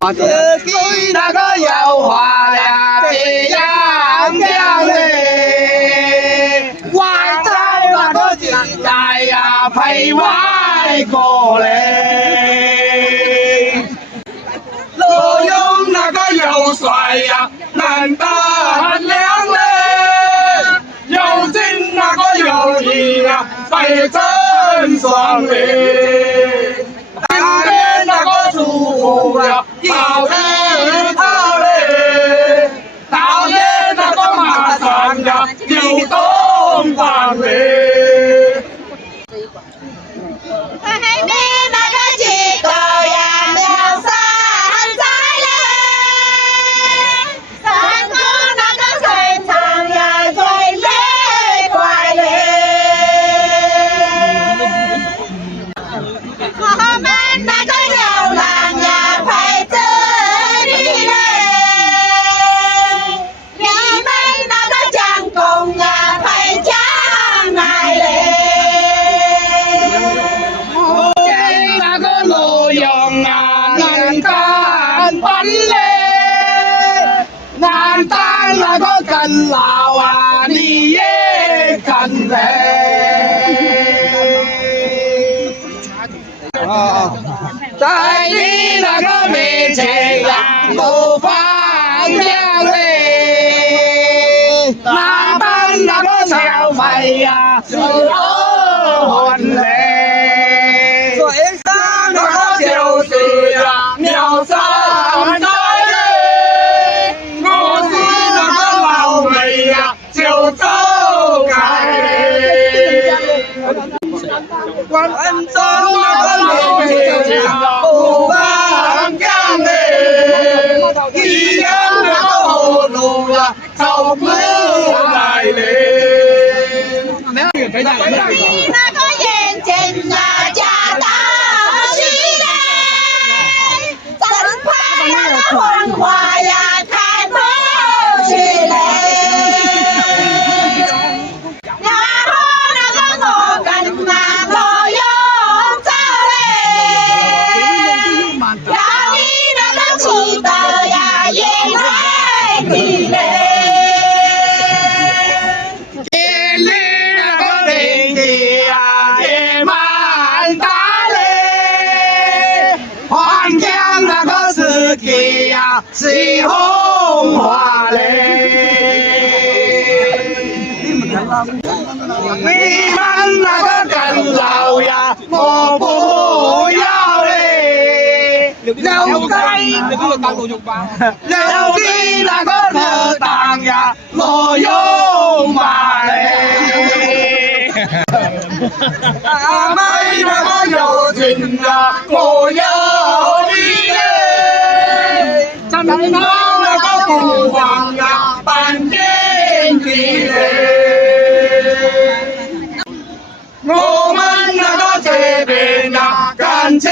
自己那个要花呀，这样样嘞，外在那个时代呀，陪外国嘞，罗勇那个又帅呀，男的很亮嘞，有劲那个有力呀，非正爽嘞。大连那个祝福呀，好日好嘞，大连那个马上呀，有东方嘞。海边那个几个呀，苗山在嘞，山口那个山场呀，最美怪嘞。我们那个流浪呀，陪着你嘞，你们那个将工呀，陪将来嘞。那个罗勇啊，南丹班嘞，南丹那个跟老啊，你也跟嘞。在你那个面前呀，不放亮嘞，那班那个小费呀，是二环嘞。最上那个就是呀，苗山在嘞，我是那个老妹呀，就走开嘞。关中那个妹妹呀，不放羊嘞，一样那个后路呀，走不来嘞。你那个眼睛啊，加大细嘞，真怕那个黄花呀，看不起嘞。然后那个我跟那罗勇走嘞，让你那个气得呀，眼泪滴嘞。眼里那个泪滴呀，也蛮大嘞，黄江那个司机呀，是红花嘞。你们那个跟老呀，我不要嘞，留低那个特当呀，我用马嘞。阿妹那个有情呀，我有你嘞，咱们那个不忘呀，半边地嘞。我们那个这边呀，感情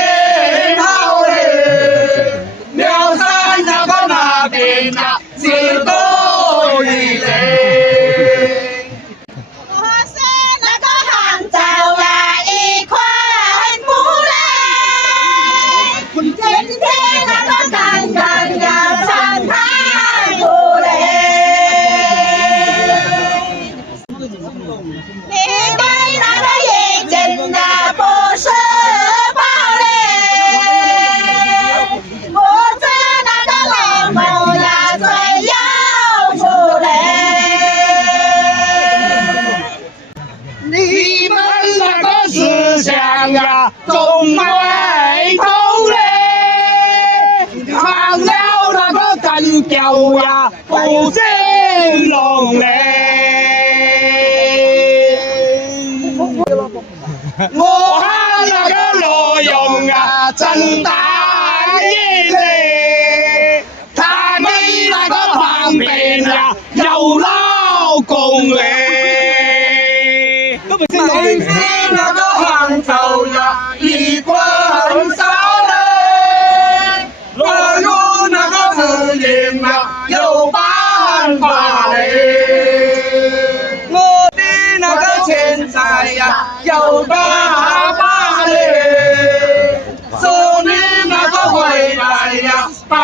好嘞，苗山那个那边呀，是多余嘞。我是那个杭州呀，一块布嘞，今天那个刚刚呀，上台布嘞。你们那个眼睛啊，不是宝嘞，不知那个老母呀，最有福嘞。你们那个思想呀，总回头嘞，忘了那个干掉呀，不兴隆嘞。我看那个罗勇啊，真大意嘞，他们那个旁边呀，有老公嘞。每次那个杭州呀，一棍杀嘞，罗勇那个事业呀，有办法嘞。我的那个钱财呀，有大把嘞，送你那个回来呀，把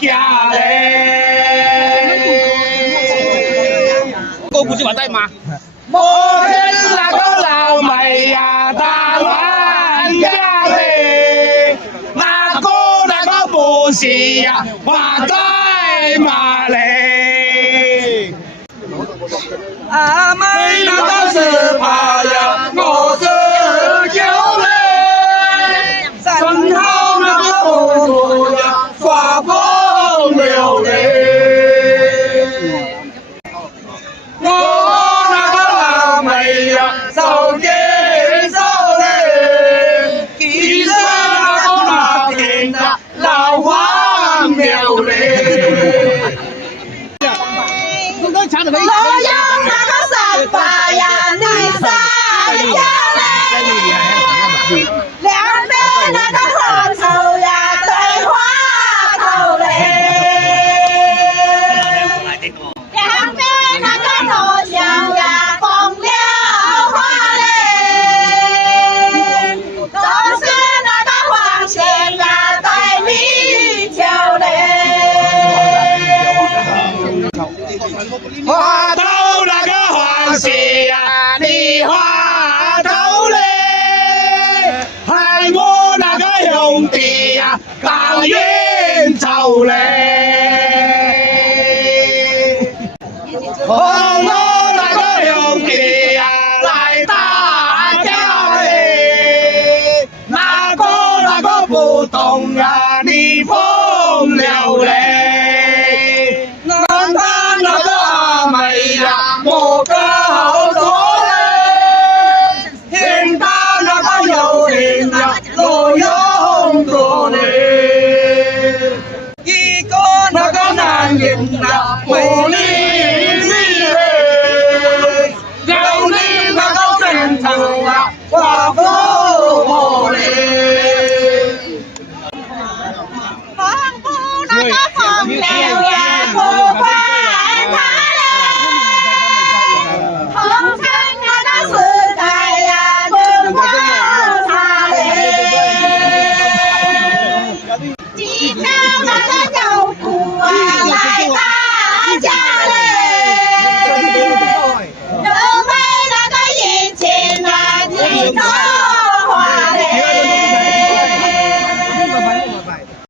行嘞。個故事話低嘛？無天那個老妹呀，打亂家嘞，那個不是呀，話在馬嘞。阿妹那個是怕呀，我是叫嘞，身後那個糊塗呀，耍風流嘞。我那個老妹呀，手牽手嘞，其實那個那邊的老黃苗嘞。我用那個三把呀，你三條嘞，兩邊那個花頭呀，對花頭嘞，兩邊那個羅陽呀，放了花嘞，都是那個黃線呀，對你跳嘞。花頭那個黃絲呀，你花頭嘞，害我那個兄弟呀，高遠走嘞。我那個兄弟呀，來打架嘞，那個不懂啊，你瘋了嘞。我個好左嘞，聽到那個有人呀，路用多嘞，一個那個男人呀，無理氣嘞，有你那個真頭呀，我不好嘞。放不那個放了呀，不放。